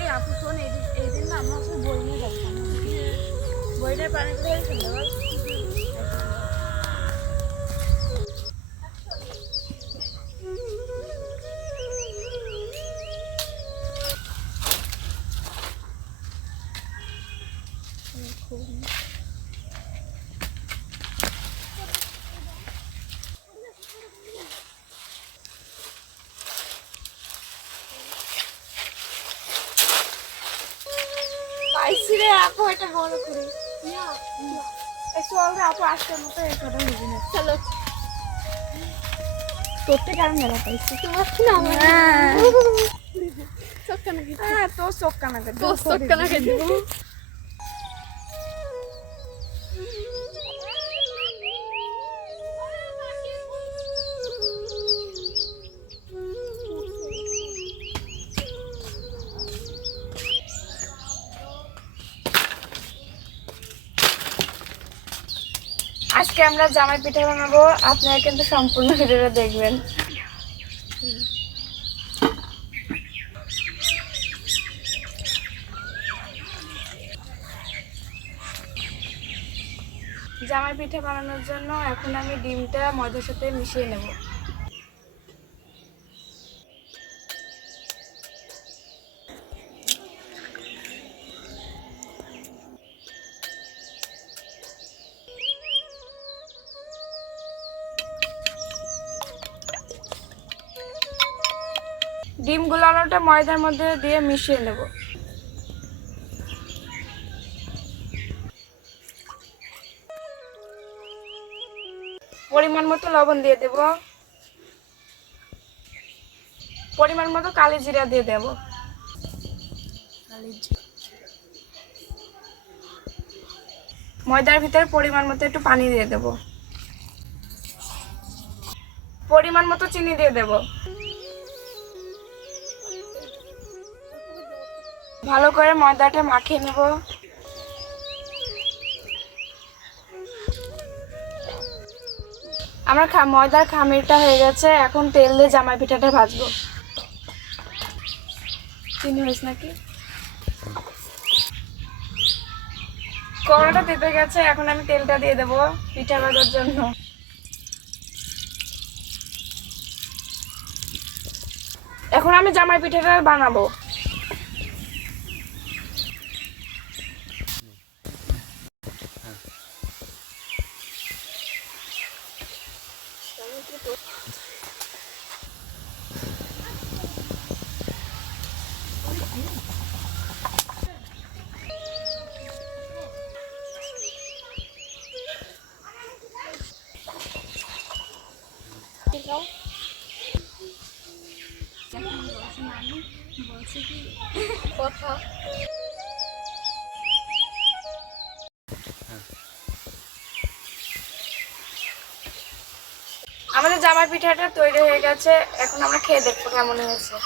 এই আপু শোন, এই দিন না আমরা আসলে বই নিয়ে যাচ্ছিলাম, বইটার পানিগুলো সুন্দর। পাইছি রে আপু, এটা বড় করে চল রে আপু, আজকের মতো এই কথা বুঝি না। চলো প্রত্যেক আর মেলা পাইছি তোমার না চক্কা নাকি? হ্যাঁ তোর চক্কা নাকি, তোর চক্কা নাকি দিব। আজকে আমরা জামাই পিঠা বানাবো, আপনারা কিন্তু সম্পূর্ণ ভিডিওটা দেখবেন। জামাই পিঠা বানানোর জন্য এখন আমি ডিমটা ময়দার সাথে মিশিয়ে নেব। ডিম গুলানোটা ময়দার মধ্যে দিয়ে মিশিয়ে নেব। পরিমাণ মতো লবণ দিয়ে দেব, পরিমাণ মতো কালি জিরা দিয়ে দেব, ময়দার ভিতরে পরিমাণ মতো একটু পানি দিয়ে দেব, পরিমাণ মতো চিনি দিয়ে দেব। ভালো করে ময়দাটা মাখিয়ে নেব। আমার ময়দার খামিরটা হয়ে গেছে, এখন তেল দিয়ে জামাই পিঠাটা ভাজবো। চিনি হয়েছে নাকি? কড়াটা তেতে গেছে, এখন আমি তেলটা দিয়ে দেবো পিঠা ভাজার জন্য। এখন আমি জামাই পিঠাটা বানাবো। কথা আমাদের জামাই পিঠাটা তৈরি হয়ে গেছে, এখন আমরা খেয়ে দেখবো কেমন হয়েছে।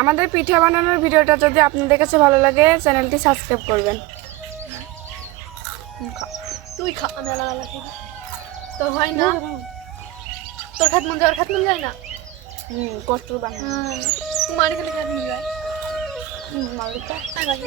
আমাদের পিঠা বানানোর ভিডিওটা যদি আপনাদের কাছে ভালো লাগে, চ্যানেলটি সাবস্ক্রাইব করবেন। তুই খা, আমি আলাদা আলাদা তো হয় না, তোর খাত মন যায়, ওর খাত মন যায় না। কষ্ট বানানো মারি খেলে খাত মন যায়। মালিকা আগে